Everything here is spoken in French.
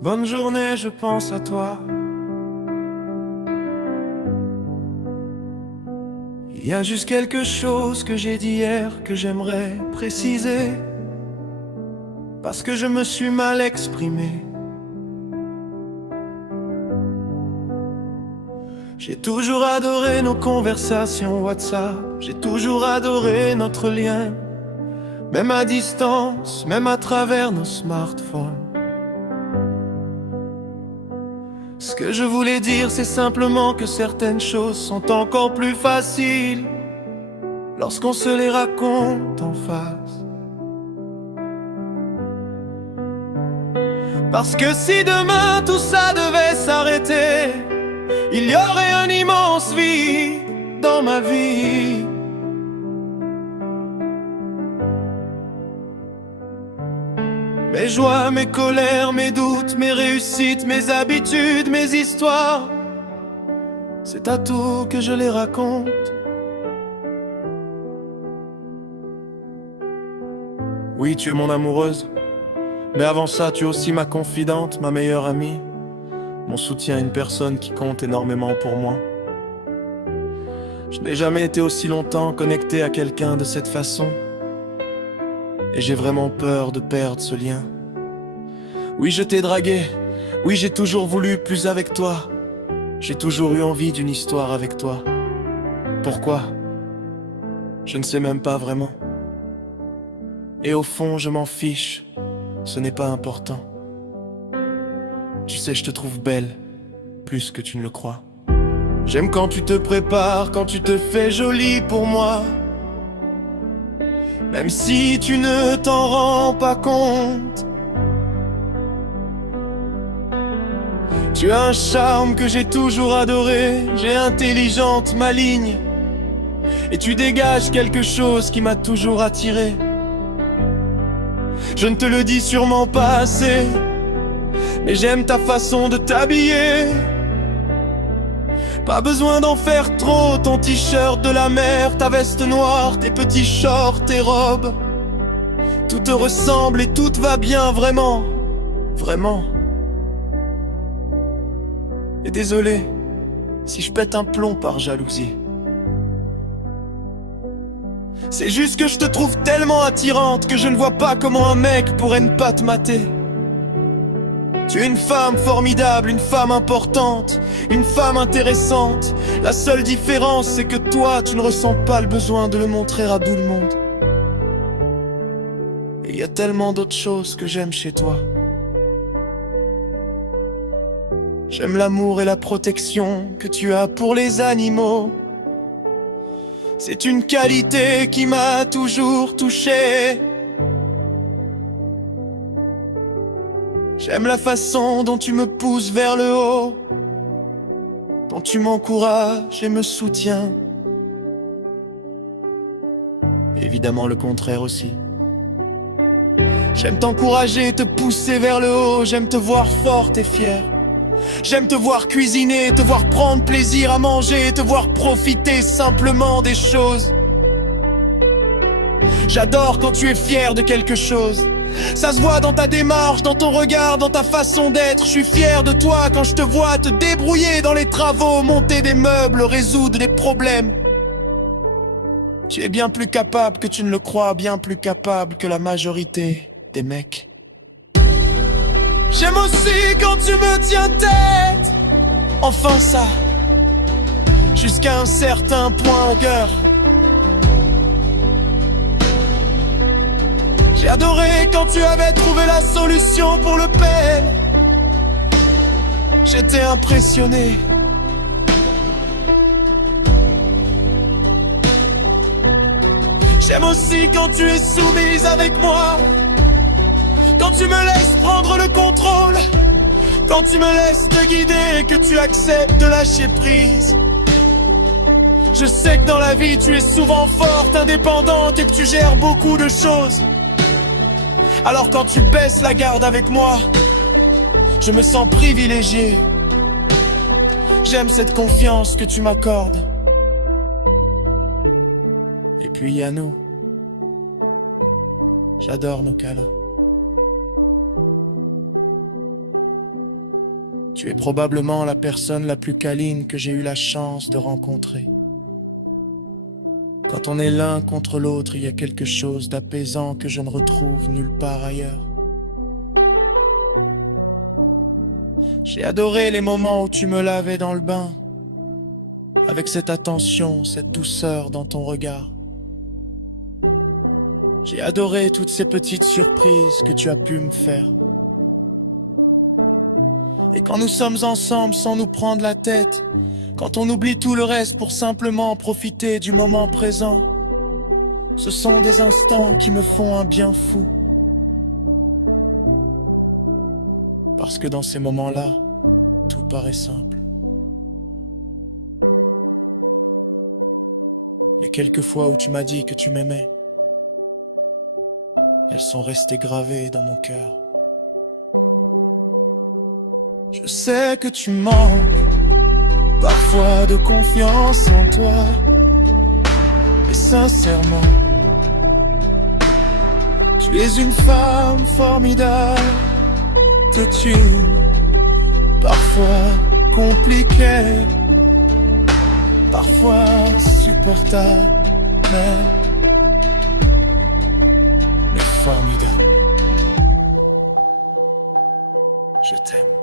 Bonne journée, je pense à toi. Il y a juste quelque chose que j'ai dit hier que j'aimerais préciser, parce que je me suis mal exprimé. J'ai toujours adoré nos conversations WhatsApp, j'ai toujours adoré notre lien, même à distance, même à travers nos smartphones. Ce que je voulais dire, c'est simplement que certaines choses sont encore plus faciles lorsqu'on se les raconte en face. Parce que si demain tout ça devait s'arrêter, il y aurait un immense vide dans ma vie. Mes joies, mes colères, mes doutes, mes réussites, mes habitudes, mes histoires, c'est à tout que je les raconte. Oui, tu es mon amoureuse, mais avant ça, tu es aussi ma confidente, ma meilleure amie, mon soutien, une personne qui compte énormément pour moi. Je n'ai jamais été aussi longtemps connecté à quelqu'un de cette façon, et j'ai vraiment peur de perdre ce lien. Oui, je t'ai dragué, oui, j'ai toujours voulu plus avec toi. J'ai toujours eu envie d'une histoire avec toi. Pourquoi? Je ne sais même pas vraiment. Et au fond, je m'en fiche, ce n'est pas important. Tu sais, je te trouve belle, plus que tu ne le crois. J'aime quand tu te prépares, quand tu te fais jolie pour moi. Même si tu ne t'en rends pas compte. Tu as un charme que j'ai toujours adoré, j'ai intelligente, maligne. Et tu dégages quelque chose qui m'a toujours attiré. Je ne te le dis sûrement pas assez, mais j'aime ta façon de t'habiller. Pas besoin d'en faire trop, ton t-shirt de la mer, ta veste noire, tes petits shorts, tes robes. Tout te ressemble et tout va bien, vraiment, vraiment. Et désolé si je pète un plomb par jalousie. C'est juste que je te trouve tellement attirante que je ne vois pas comment un mec pourrait ne pas te mater. Tu es une femme formidable, une femme importante, une femme intéressante. La seule différence, c'est que toi, tu ne ressens pas le besoin de le montrer à tout le monde. Et il y a tellement d'autres choses que j'aime chez toi. J'aime l'amour et la protection que tu as pour les animaux. C'est une qualité qui m'a toujours touché. J'aime la façon dont tu me pousses vers le haut, dont tu m'encourages et me soutiens. Évidemment le contraire aussi. J'aime t'encourager, te pousser vers le haut. J'aime te voir forte et fière. J'aime te voir cuisiner, te voir prendre plaisir à manger, te voir profiter simplement des choses. J'adore quand tu es fier de quelque chose. Ça se voit dans ta démarche, dans ton regard, dans ta façon d'être. Je suis fier de toi quand je te vois te débrouiller dans les travaux, monter des meubles, résoudre des problèmes. Tu es bien plus capable que tu ne le crois, bien plus capable que la majorité des mecs. J'aime aussi quand tu me tiens tête. Enfin ça, jusqu'à un certain point, cœur. J'ai adoré quand tu avais trouvé la solution pour le père. J'étais impressionné. J'aime aussi quand tu es soumise avec moi, quand tu me laisses prendre le contrôle, quand tu me laisses te guider et que tu acceptes de lâcher prise. Je sais que dans la vie tu es souvent forte, indépendante et que tu gères beaucoup de choses. Alors quand tu baisses la garde avec moi, je me sens privilégié. J'aime cette confiance que tu m'accordes. Et puis il y a nous. J'adore nos câlins. Tu es probablement la personne la plus câline que j'ai eu la chance de rencontrer. Quand on est l'un contre l'autre, il y a quelque chose d'apaisant que je ne retrouve nulle part ailleurs. J'ai adoré les moments où tu me lavais dans le bain, avec cette attention, cette douceur dans ton regard. J'ai adoré toutes ces petites surprises que tu as pu me faire. Et quand nous sommes ensemble sans nous prendre la tête, quand on oublie tout le reste pour simplement profiter du moment présent, ce sont des instants qui me font un bien fou. Parce que dans ces moments-là, tout paraît simple. Les quelques fois où tu m'as dit que tu m'aimais, elles sont restées gravées dans mon cœur. Je sais que tu manques parfois de confiance en toi, mais sincèrement, tu es une femme formidable. Te tue, parfois compliquée, parfois insupportable, mais formidable. Je t'aime.